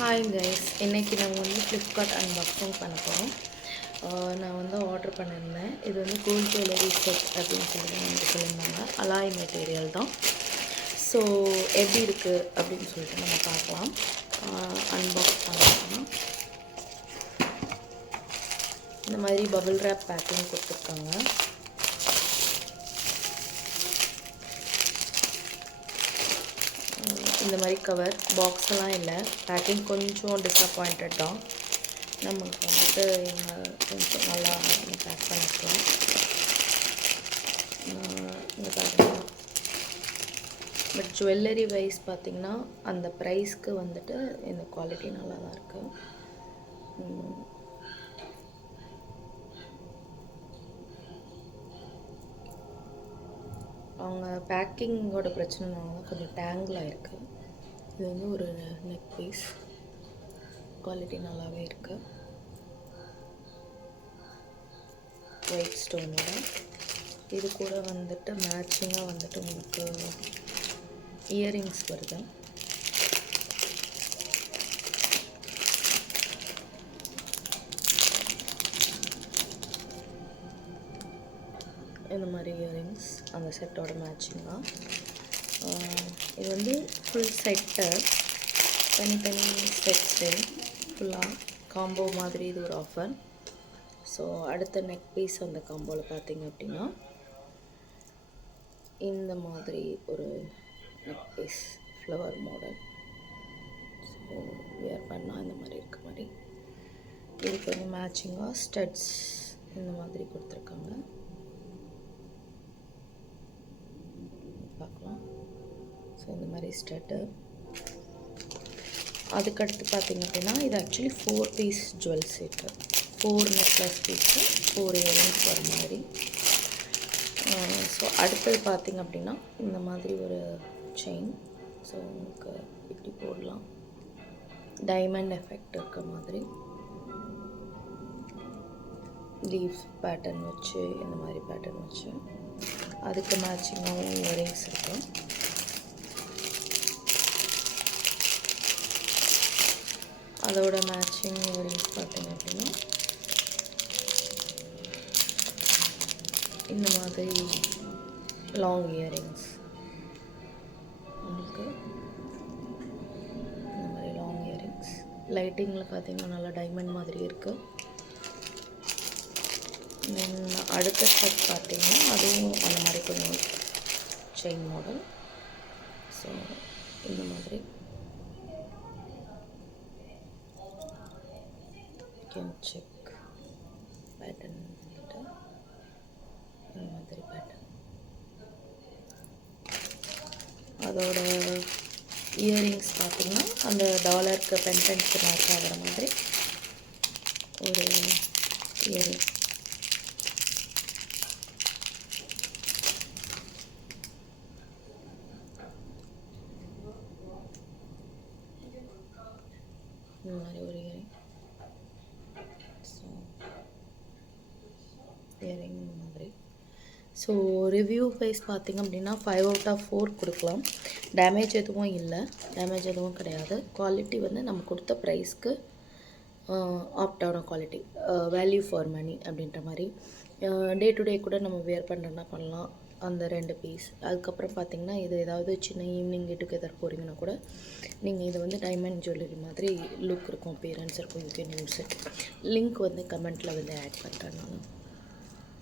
Hi guys, இன்றைக்கி நாங்கள் வந்து ஃப்ளிப்கார்ட் அன்பாக்சிங் பண்ண போகிறோம். நான் வந்து ஆர்டர் பண்ணியிருந்தேன். இது வந்து கோல்ட் ஜுவல்லரி செட் அப்படின்னு சொல்லி வந்து சொல்லியிருந்தாங்க. அலாய் மெட்டீரியல் தான். ஸோ எப்படி இருக்குது அப்படின்னு சொல்லிட்டு நம்ம பார்க்கலாம். அன்பாக்ஸ் பண்ணலாம். இந்த மாதிரி பபிள் ரேப் பேக்கிங் கொடுத்துருக்காங்க. இந்த மாதிரி கவர் பாக்ஸெல்லாம் இல்லை. பேக்கிங் கொஞ்சம் டிஸப்பாயிண்டட் தான். நமக்கு வந்துட்டு கொஞ்சம் நல்லா பேக் பண்ணிக்கலாம். இங்கே பார்த்தீங்கன்னா பட் ஜுவல்லரி வைஸ் பார்த்திங்கன்னா அந்த ப்ரைஸ்க்கு வந்துட்டு இந்த குவாலிட்டி நல்லா தான் இருக்குது. அவங்க பேக்கிங்கோட பிரச்சனைனால தான் கொஞ்சம் டேங்கில் இருக்குது. இது வந்து ஒரு நெக் பீஸ், குவாலிட்டி நல்லாவே இருக்குது. ஒயிட் ஸ்டோனோட இது கூட வந்துட்டு மேட்சிங்காக வந்துட்டு உங்களுக்கு இயரிங்ஸ் வருது. இந்த மாதிரி இயரிங்ஸ் அந்த செட்டோட மேட்சிங்காக. இது வந்து ஃபுல் செட்டு, தனித்தனி செட்டு ஃபுல்லாக காம்போ மாதிரி இது ஒரு ஆஃபர். ஸோ அடுத்த நெக் பீஸ் அந்த காம்போவில் பார்த்திங்க அப்படின்னா இந்த மாதிரி ஒரு neck piece flower model. So wear பண்ணால் இந்த மாதிரி இருக்க மாதிரி இதுக்கு வந்து மேட்சிங்காக ஸ்டட்ஸ் இந்த மாதிரி கொடுத்துருக்காங்க. பார்க்கலாம். ஸோ இந்த மாதிரி ஸ்டட்டு. அதுக்கடுத்து பார்த்திங்க அப்படின்னா இது actually 4 piece jewel set, 4 necklace piece, 4 earrings வர மாதிரி. ஸோ அடுத்தது பார்த்திங்க அப்படின்னா இந்த மாதிரி ஒரு செயின். ஸோ உங்களுக்கு இப்படி போடலாம், டைமண்ட் எஃபெக்ட் இருக்க மாதிரி லீஃப் பேட்டர்ன் வச்சு, இந்த மாதிரி பேட்டர்ன் வச்சு அதுக்கு மேட்சிங்காகவும் இயரிங்ஸ் இருக்கும். அதோட மேட்சிங் இயரிங்ஸ் பார்த்தீங்க அப்படின்னா இந்த மாதிரி லாங் இயரிங்ஸ் உங்களுக்கு, இந்த மாதிரி லாங் இயரிங்ஸ் லைட்டிங்கில் பார்த்தீங்கன்னா நல்லா டைமண்ட் மாதிரி இருக்குது. தென் அடுத்த செட் பார்த்திங்கன்னா அதுவும் அந்த மாதிரி கொஞ்சம் செயின் மாடல். ஸோ இந்த மாதிரி கேன் செக் பேட்டர்ன், இந்த மாதிரி பேட்டர்ன். அதோட இயரிங்ஸ் பார்த்திங்கன்னா அந்த டாலருக்கு பென்டென்ட்க்கு மேட்ச் ஆகிற மாதிரி ஒரு இயரிங். இந்த மாதிரி ஒரு இயரிங். ஸோ இயரிங் இந்த மாதிரி. ஸோ ரிவ்யூ வைஸ் பார்த்திங்க அப்படின்னா 5 out of 4 கொடுக்கலாம். டேமேஜ் எதுவும் இல்லை, டேமேஜ் எதுவும் கிடையாது. குவாலிட்டி வந்து நம்ம கொடுத்த ப்ரைஸ்க்கு ஆப்டான குவாலிட்டி, வேல்யூ ஃபார் மணி அப்படின்ற மாதிரி. டே டு டே கூட நம்ம வேர் பண்ணுறோன்னா பண்ணலாம் அந்த 2 பீஸ். அதுக்கப்புறம் பார்த்திங்கன்னா இது ஏதாவது சின்ன ஈவினிங் கெட் டுகெதர் போகிறீங்கன்னா கூட நீங்கள் இது வந்து டைமண்ட் ஜுவல்லரி மாதிரி லுக் இருக்கும், அப்பியரன்ஸ் இருக்கும். You can use it. Link வந்து கமெண்ட்டில் வந்து ஆட் பண்ணுறேன் நான்.